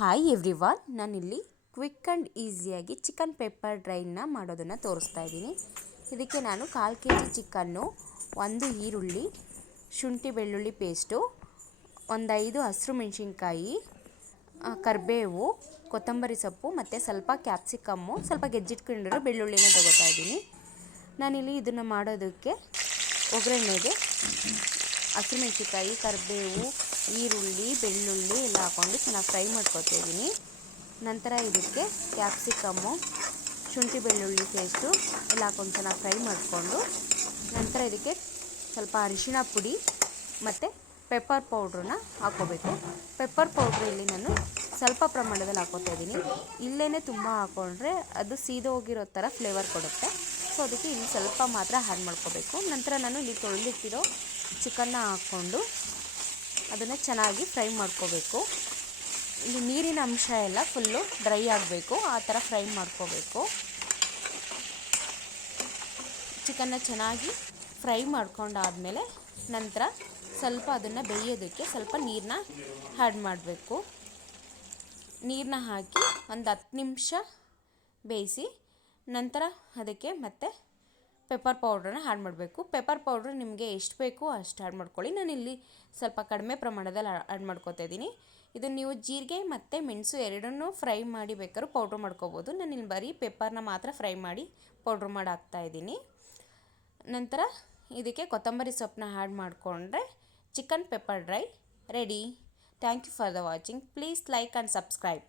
Hi everyone, ನಾನಿಲ್ಲಿ quick and ಈಸಿಯಾಗಿ chicken pepper drain ಮಾಡೋದನ್ನು ತೋರಿಸ್ತಾ ಇದ್ದೀನಿ. ಇದಕ್ಕೆ ನಾನು 1/4 kg ಚಿಕನ್ನು, 1 ಈರುಳ್ಳಿ, ಶುಂಠಿ ಬೆಳ್ಳುಳ್ಳಿ ಪೇಸ್ಟು, 5 ಹಸಿರು ಮೆಣಸಿನ್ಕಾಯಿ, ಕರಿಬೇವು, ಕೊತ್ತಂಬರಿ ಸೊಪ್ಪು ಮತ್ತು ಸ್ವಲ್ಪ ಕ್ಯಾಪ್ಸಿಕಮ್ಮು, ಸ್ವಲ್ಪ ಗೆಜ್ಜಿಟ್ಕೊಂಡಿರೋ ಬೆಳ್ಳುಳ್ಳಿನ ತಗೋತಾ ಇದ್ದೀನಿ. ನಾನಿಲ್ಲಿ ಇದನ್ನು ಮಾಡೋದಕ್ಕೆ ಒಗ್ಗರಣೆಗೆ ಹಸಿರು ಮೆಣಸಿನ್ಕಾಯಿ, ಕರಿಬೇವು, ಈರುಳ್ಳಿ, ಬೆಳ್ಳುಳ್ಳಿ ಎಲ್ಲ ಹಾಕ್ಕೊಂಡು ಚೆನ್ನಾಗಿ ಫ್ರೈ ಮಾಡ್ಕೊತಿದ್ದೀನಿ. ನಂತರ ಇದಕ್ಕೆ ಕ್ಯಾಪ್ಸಿಕಮ್ಮು, ಶುಂಠಿ ಬೆಳ್ಳುಳ್ಳಿ ಪೇಸ್ಟು ಎಲ್ಲ ಹಾಕ್ಕೊಂಡು ಚೆನ್ನಾಗಿ ಫ್ರೈ ಮಾಡಿಕೊಂಡು, ನಂತರ ಇದಕ್ಕೆ ಸ್ವಲ್ಪ ಅರಿಶಿಣ ಪುಡಿ ಮತ್ತು ಪೆಪ್ಪರ್ ಪೌಡ್ರನ್ನ ಹಾಕ್ಕೋಬೇಕು. ಪೆಪ್ಪರ್ ಪೌಡ್ರ್ ಇಲ್ಲಿ ನಾನು ಸ್ವಲ್ಪ ಪ್ರಮಾಣದಲ್ಲಿ ಹಾಕ್ಕೋತಾ ಇದ್ದೀನಿ. ಇಲ್ಲೇ ತುಂಬ ಹಾಕ್ಕೊಂಡ್ರೆ ಅದು ಸೀದೋಗಿರೋ ಥರ ಫ್ಲೇವರ್ ಕೊಡುತ್ತೆ. ಸೊ ಅದಕ್ಕೆ ಇಲ್ಲಿ ಸ್ವಲ್ಪ ಮಾತ್ರ ಆ್ಯಡ್ ಮಾಡ್ಕೋಬೇಕು. ನಂತರ ನಾನು ಇಲ್ಲಿ ತೊಳೆದಿಟ್ಟಿರೋ ಚಿಕನ್ನ ಹಾಕ್ಕೊಂಡು ಅದನ್ನು ಚೆನ್ನಾಗಿ ಫ್ರೈ ಮಾಡ್ಕೋಬೇಕು. ಇಲ್ಲಿ ನೀರಿನ ಅಂಶ ಎಲ್ಲ ಫುಲ್ಲು ಡ್ರೈ ಆಗಬೇಕು, ಆ ಥರ ಫ್ರೈ ಮಾಡ್ಕೋಬೇಕು. ಚಿಕನ್ನ ಚೆನ್ನಾಗಿ ಫ್ರೈ ಮಾಡ್ಕೊಂಡಾದಮೇಲೆ ನಂತರ ಸ್ವಲ್ಪ ಅದನ್ನು ಬೇಯೋದಕ್ಕೆ ಸ್ವಲ್ಪ ನೀರನ್ನ ಆ್ಯಡ್ ಮಾಡಬೇಕು. ನೀರನ್ನ ಹಾಕಿ ಒಂದು 10 ನಿಮಿಷ ಬೇಯಿಸಿ ನಂತರ ಅದಕ್ಕೆ ಮತ್ತೆ ಪೆಪ್ಪರ್ ಪೌಡ್ರನ್ನ ಆ್ಯಡ್ ಮಾಡಬೇಕು. ಪೆಪ್ಪರ್ ಪೌಡ್ರ್ ನಿಮಗೆ ಎಷ್ಟು ಬೇಕೋ ಅಷ್ಟು ಆ್ಯಡ್ ಮಾಡ್ಕೊಳ್ಳಿ. ನಾನಿಲ್ಲಿ ಸ್ವಲ್ಪ ಕಡಿಮೆ ಪ್ರಮಾಣದಲ್ಲಿ ಆ್ಯಡ್ ಮಾಡ್ಕೋತಾ ಇದ್ದೀನಿ. ಇದು ನೀವು ಜೀರಿಗೆ ಮತ್ತು ಮೆಣಸು ಎರಡನ್ನೂ ಫ್ರೈ ಮಾಡಿ ಬೇಕಾದ್ರೂ ಪೌಡ್ರ್ ಮಾಡ್ಕೋಬೋದು. ನಾನಿಲ್ಲಿ ಬರೀ ಪೆಪ್ಪರ್ನ ಮಾತ್ರ ಫ್ರೈ ಮಾಡಿ ಪೌಡ್ರ್ ಮಾಡಿ ಹಾಕ್ತಾಯಿದ್ದೀನಿ. ನಂತರ ಇದಕ್ಕೆ ಕೊತ್ತಂಬರಿ ಸೊಪ್ಪನ್ನ ಆ್ಯಡ್ ಮಾಡಿಕೊಂಡ್ರೆ chicken pepper dry ready. Thank you for the watching. Please like and subscribe.